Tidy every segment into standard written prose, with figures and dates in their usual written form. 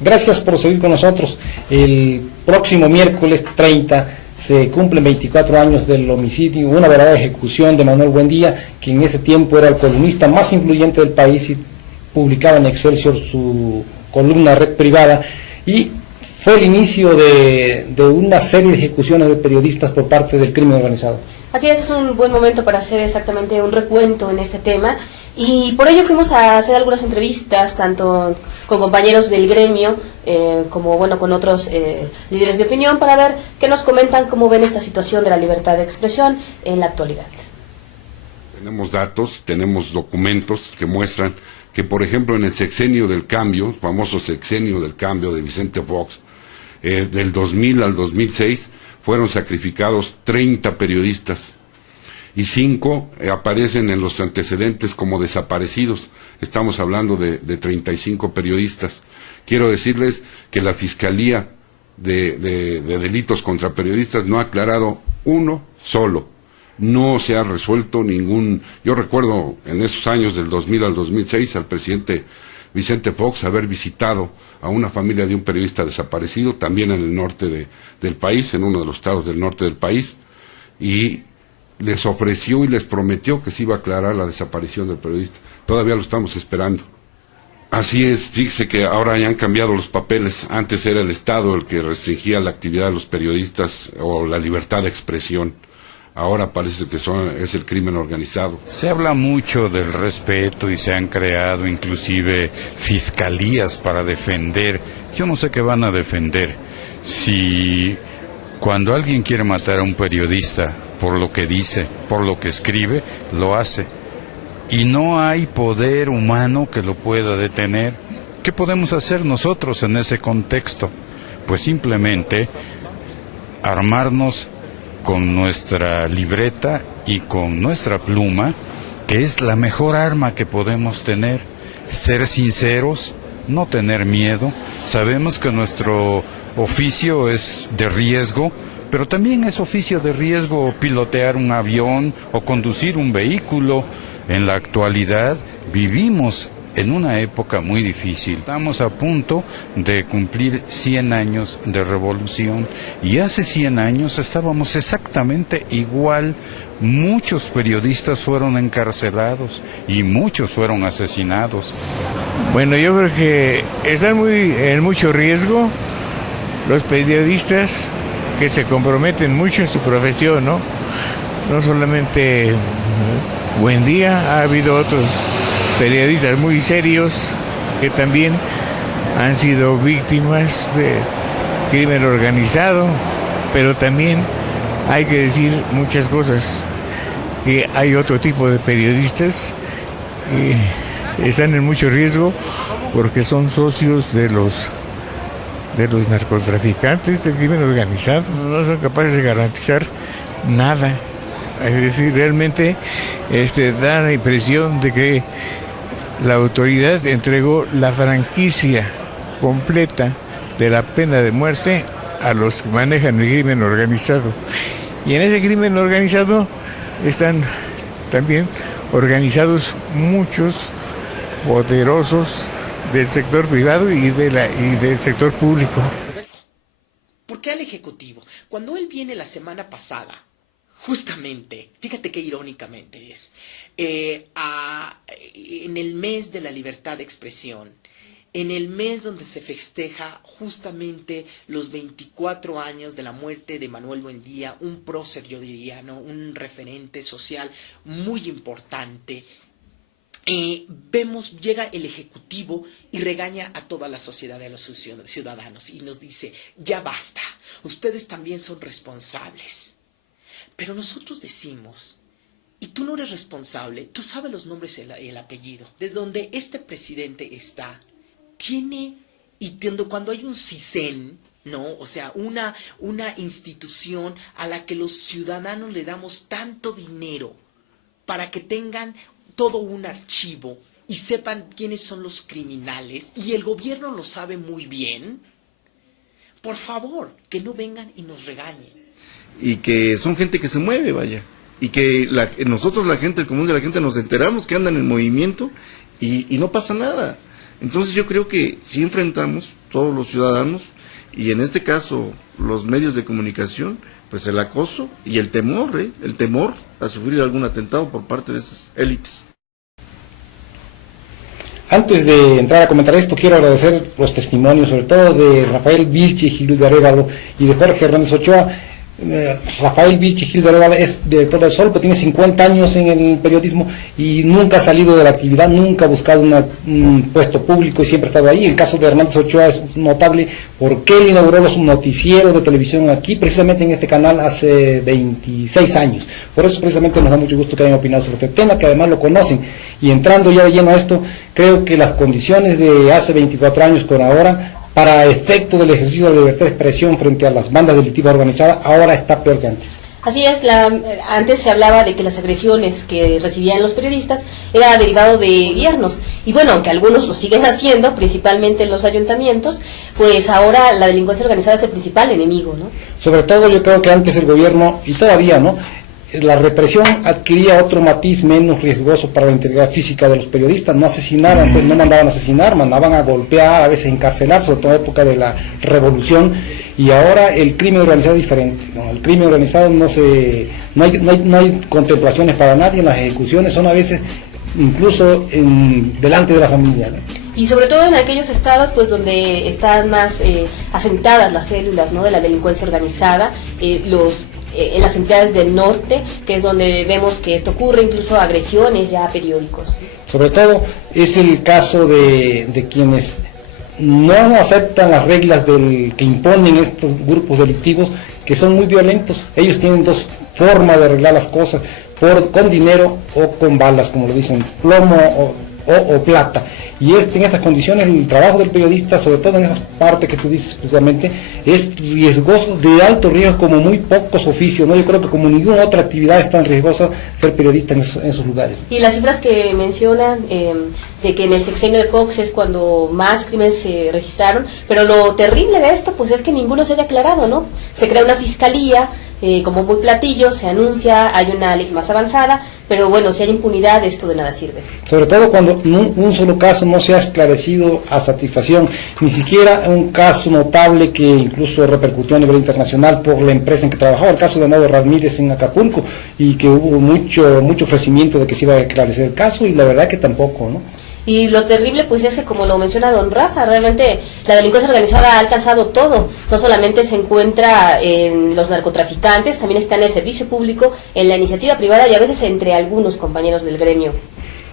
Gracias por seguir con nosotros. El próximo miércoles 30 se cumplen 24 años del homicidio, una verdadera ejecución de Manuel Buendía, que en ese tiempo era el columnista más influyente del país y publicaba en Excelsior su columna Red Privada, y fue el inicio de una serie de ejecuciones de periodistas por parte del crimen organizado. Así es un buen momento para hacer exactamente un recuento en este tema, y por ello fuimos a hacer algunas entrevistas, tanto con compañeros del gremio, como con otros líderes de opinión, para ver qué nos comentan, cómo ven esta situación de la libertad de expresión en la actualidad. Tenemos datos, tenemos documentos que muestran que, por ejemplo, en el sexenio del cambio, famoso sexenio del cambio de Vicente Fox, del 2000 al 2006, fueron sacrificados 30 periodistas y 5 aparecen en los antecedentes como desaparecidos. Estamos hablando de 35 periodistas. Quiero decirles que la Fiscalía de Delitos contra Periodistas no ha aclarado uno solo. No se ha resuelto ningún... Yo recuerdo en esos años del 2000 al 2006 al presidente Vicente Fox haber visitado a una familia de un periodista desaparecido, también en el norte del país, en uno de los estados del norte del país, y les ofreció y les prometió que se iba a aclarar la desaparición del periodista. Todavía lo estamos esperando. Así es, fíjese que ahora ya han cambiado los papeles. Antes era el Estado el que restringía la actividad de los periodistas o la libertad de expresión. Ahora parece que es el crimen organizado. Se habla mucho del respeto y se han creado inclusive fiscalías para defender. Yo no sé qué van a defender. Si cuando alguien quiere matar a un periodista por lo que dice, por lo que escribe, lo hace. Y no hay poder humano que lo pueda detener. ¿Qué podemos hacer nosotros en ese contexto? Pues simplemente armarnos con nuestra libreta y con nuestra pluma, que es la mejor arma que podemos tener. Ser sinceros, no tener miedo. Sabemos que nuestro oficio es de riesgo, pero también es oficio de riesgo pilotear un avión o conducir un vehículo. En la actualidad vivimos en una época muy difícil. Estamos a punto de cumplir 100 años de revolución y hace 100 años estábamos exactamente igual. Muchos periodistas fueron encarcelados y muchos fueron asesinados. Bueno, yo creo que están en mucho riesgo los periodistas que se comprometen mucho en su profesión, ¿no? No solamente Buendía, ha habido otros periodistas muy serios que también han sido víctimas de crimen organizado, pero también hay que decir muchas cosas, que hay otro tipo de periodistas que están en mucho riesgo porque son socios de los narcotraficantes, del crimen organizado. No son capaces de garantizar nada. Es decir, realmente da la impresión de que la autoridad entregó la franquicia completa de la pena de muerte a los que manejan el crimen organizado. Y en ese crimen organizado están también organizados muchos poderosos del sector privado y del sector público. ¿Por qué al Ejecutivo? Cuando él viene la semana pasada, justamente, fíjate qué irónicamente es, en el mes de la libertad de expresión, en el mes donde se festeja justamente los 24 años de la muerte de Manuel Buendía, un prócer, yo diría, ¿no? Un referente social muy importante, llega el Ejecutivo y regaña a toda la sociedad, a los ciudadanos, y nos dice, ya basta, ustedes también son responsables. Pero nosotros decimos, y tú no eres responsable, tú sabes los nombres y el apellido, de donde este presidente está, cuando hay un CISEN, ¿no? O sea, una institución a la que los ciudadanos le damos tanto dinero para que tengan todo un archivo y sepan quiénes son los criminales, y el gobierno lo sabe muy bien, por favor, que no vengan y nos regañen. Y que son gente que se mueve, vaya, y que nosotros, la gente, el común de la gente, nos enteramos que andan en movimiento y no pasa nada. Entonces yo creo que si enfrentamos todos los ciudadanos, y en este caso los medios de comunicación, pues el acoso y el temor a sufrir algún atentado por parte de esas élites. Antes de entrar a comentar esto, quiero agradecer los testimonios, sobre todo de Rafael Vilche Gil de Arévalo y de Jorge Hernández Ochoa. Rafael Vilche Gil de Arévalo es director del Sol, pero tiene 50 años en el periodismo y nunca ha salido de la actividad, nunca ha buscado un puesto público y siempre ha estado ahí. El caso de Hernández Ochoa es notable porque él inauguró los noticieros de televisión aquí, precisamente en este canal, hace 26 años. Por eso precisamente nos da mucho gusto que hayan opinado sobre este tema, que además lo conocen. Y entrando ya de lleno a esto, creo que las condiciones de hace 24 años con ahora, para efecto del ejercicio de la libertad de expresión frente a las bandas delictivas organizadas, ahora está peor que antes. Así es, antes se hablaba de que las agresiones que recibían los periodistas era derivado de gobiernos, y bueno, aunque algunos lo siguen haciendo, principalmente en los ayuntamientos, pues ahora la delincuencia organizada es el principal enemigo, ¿no? Sobre todo yo creo que antes el gobierno, y todavía, ¿no?, la represión adquiría otro matiz menos riesgoso para la integridad física de los periodistas. No asesinaban, pues no mandaban a asesinar, mandaban a golpear, a veces encarcelar, sobre todo en la época de la revolución. Y ahora el crimen organizado es diferente, ¿no? El crimen organizado no hay contemplaciones para nadie en las ejecuciones, son a veces incluso delante de la familia, ¿no? Y sobre todo en aquellos estados pues donde están más asentadas las células, ¿no?, de la delincuencia organizada, en las entidades del norte, que es donde vemos que esto ocurre, incluso agresiones ya a periódicos. Sobre todo es el caso de quienes no aceptan las reglas que imponen estos grupos delictivos, que son muy violentos. Ellos tienen dos formas de arreglar las cosas, con dinero o con balas, como lo dicen, plomo o plata. Y en estas condiciones el trabajo del periodista, sobre todo en esas partes que tú dices precisamente, es riesgoso, de alto riesgo, como muy pocos oficios, ¿no? Yo creo que como ninguna otra actividad es tan riesgosa ser periodista en esos lugares. Y las cifras que mencionan, de que en el sexenio de Fox es cuando más crímenes se registraron, pero lo terrible de esto pues es que ninguno se haya aclarado, ¿no? Se crea una fiscalía, como muy platillo, se anuncia, hay una ley más avanzada, pero bueno, si hay impunidad, esto de nada sirve. Sobre todo cuando un solo caso no se ha esclarecido a satisfacción, ni siquiera un caso notable que incluso repercutió a nivel internacional por la empresa en que trabajaba, el caso de Amado Ramírez en Acapulco, y que hubo mucho ofrecimiento de que se iba a esclarecer el caso, y la verdad que tampoco, ¿no? Y lo terrible pues es que, como lo menciona don Rafa, realmente la delincuencia organizada ha alcanzado todo. No solamente se encuentra en los narcotraficantes, también está en el servicio público, en la iniciativa privada y a veces entre algunos compañeros del gremio.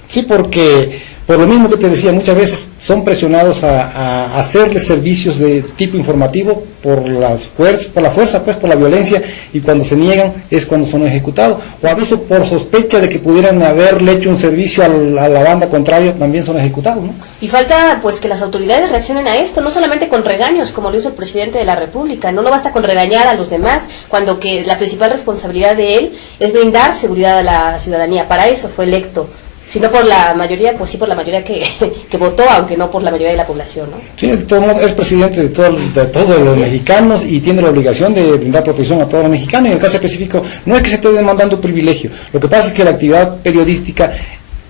Sí, porque por lo mismo que te decía, muchas veces son presionados a hacerles servicios de tipo informativo por la fuerza, pues por la violencia, y cuando se niegan es cuando son ejecutados, o a veces por sospecha de que pudieran haberle hecho un servicio a la banda contraria, también son ejecutados, ¿no? Y falta pues que las autoridades reaccionen a esto, no solamente con regaños, como lo hizo el presidente de la República. No basta con regañar a los demás, cuando que la principal responsabilidad de él es brindar seguridad a la ciudadanía. Para eso fue electo. Si no por la mayoría, pues sí por la mayoría que votó, aunque no por la mayoría de la población, ¿no? Sí, de todo modo, es presidente de todos los mexicanos y tiene la obligación de brindar protección a todos los mexicanos. Y en el caso específico, no es que se esté demandando privilegio, lo que pasa es que la actividad periodística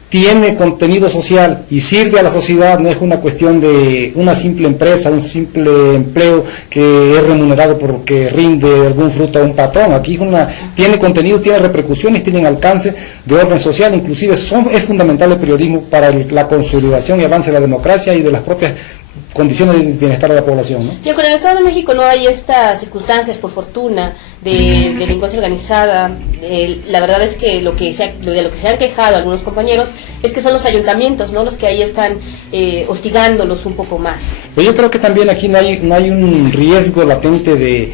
tiene contenido social y sirve a la sociedad, no es una cuestión de una simple empresa, un simple empleo que es remunerado porque rinde algún fruto a un patrón. Aquí tiene contenido, tiene repercusiones, tiene alcance de orden social, inclusive es fundamental el periodismo para la consolidación y avance de la democracia y de las propias condiciones de bienestar de la población, ¿no? Y aunque en el Estado de México no hay estas circunstancias, por fortuna, de delincuencia organizada, la verdad es que de lo que se han quejado algunos compañeros es que son los ayuntamientos, ¿no?, los que ahí están hostigándolos un poco más. Pero yo creo que también aquí no hay un riesgo latente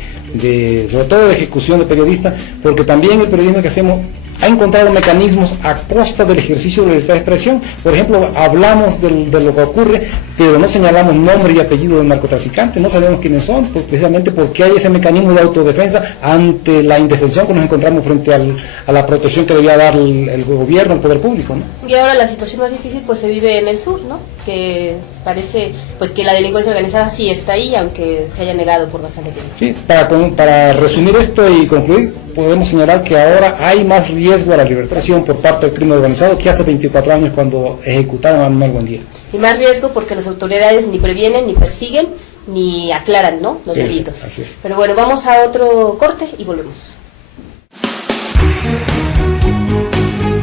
sobre todo de ejecución de periodistas, porque también el periodismo que hacemos ha encontrado mecanismos a costa del ejercicio de la libertad de expresión. Por ejemplo, hablamos de lo que ocurre, pero no señalamos nombre y apellido del narcotraficante, no sabemos quiénes son, precisamente porque hay ese mecanismo de autodefensa ante la indefensión que nos encontramos frente a la protección que debía dar el gobierno, el poder público, ¿no? Y ahora la situación más difícil pues se vive en el sur, ¿no?, que parece pues que la delincuencia organizada sí está ahí, aunque se haya negado por bastante tiempo. Sí, para resumir esto y concluir, podemos señalar que ahora hay más riesgo a la libertad por parte del crimen organizado que hace 24 años cuando ejecutaron a Manuel Buendía. Y más riesgo porque las autoridades ni previenen, ni persiguen, ni aclaran, ¿no?, los delitos. Así es. Pero bueno, vamos a otro corte y volvemos.